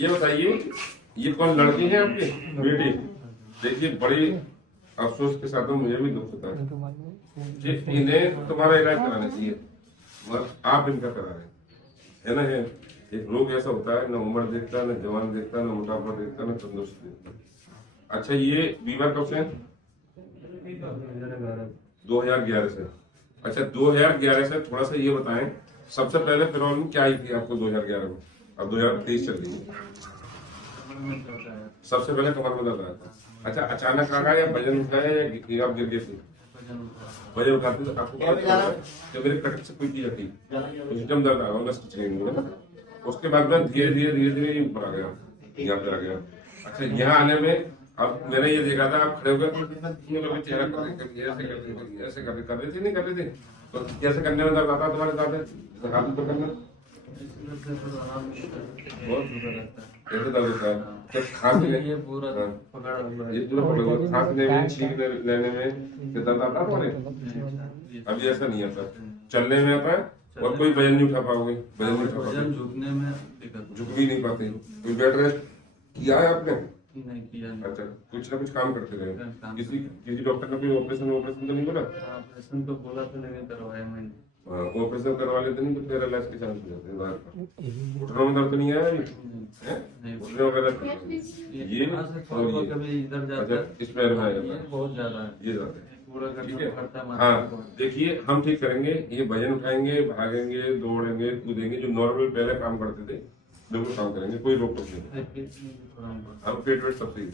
ये बताइए, ये कौन लड़की है आपकी बेटी? देखिए बड़ी अफसोस के साथ में मुझे भी दुख होता है कि इन्हें तुम्हारा इलाज कराना चाहिए, मगर आप इनका करा रहे हैं, है ना? ये एक रोग ऐसा होता है, न उम्र देखता, न जवान देखता, न मोटापा देखता, न तंदुरुस्त देखता। अच्छा, ये बीमार कब से है? 2011 से। अच्छा, 2011 से थोड़ा सा ये बताएं, सबसे पहले प्रॉब्लम क्या आई थी आपको 2011 में? अब 2023 चल रही है। सबसे पहले कमर में दर्द आया था। अच्छा, अचानक आ गया या वजन उठाया या आप गिर गए थे? वजन उठाते तो आपको क्या लगता है कि मेरे कटक से कोई चीज हटी, एकदम दर्द आ गया, बस कुछ नहीं हुआ। उसके बाद में धीरे धीरे धीरे धीरे ऊपर आ गया, यहाँ पे आ गया। अच्छा, यहाँ आने में अब मैंने ये देखा था, आप खड़े होकर चेहरा ऐसे कर रहे थे, नहीं कर रहे थे, तो कैसे करने में दर्द आता तुम्हारे साथ? हाथ ऊपर करना कैसे दर्द होता है? तो खांसने ये पूरा पकड़ा हुआ है। ये पूरा पकड़ा हुआ, खांसने में, छींक लेने में दर्द आता तुम्हारे? अभी ऐसा नहीं आता, चलने में आता है और कोई वजन नहीं उठा पाओगे, वजन नहीं उठा पाओगे, झुकने में दिक्कत, झुक भी नहीं पाते। कोई बेड रेस्ट किया है आपने? नहीं किया। अच्छा, कुछ ना कुछ काम करते रहे। किसी डॉक्टर ने कोई ऑपरेशन तो नहीं बोला? ऑपरेशन तो बोला तो नहीं करवाया मैंने। ऑपरेशन करवा लेते नहीं तो पैरालाइज के चांस हो जाते हैं बाहर का। घुटनों में दर्द नहीं आया अभी? घुटने वगैरह ये कभी इधर जाता अच्छा, इस पैर में आएगा, बहुत ज्यादा है, ये जाता है, पूरा ठीक है? करता हाँ, देखिए हम ठीक करेंगे, ये वजन उठाएंगे, भागेंगे, दौड़ेंगे, कूदेंगे, जो नॉर्मल पहले काम करते थे बिल्कुल काम करेंगे, कोई रोक टोक नहीं। है। अब पेट वेट सब सही है।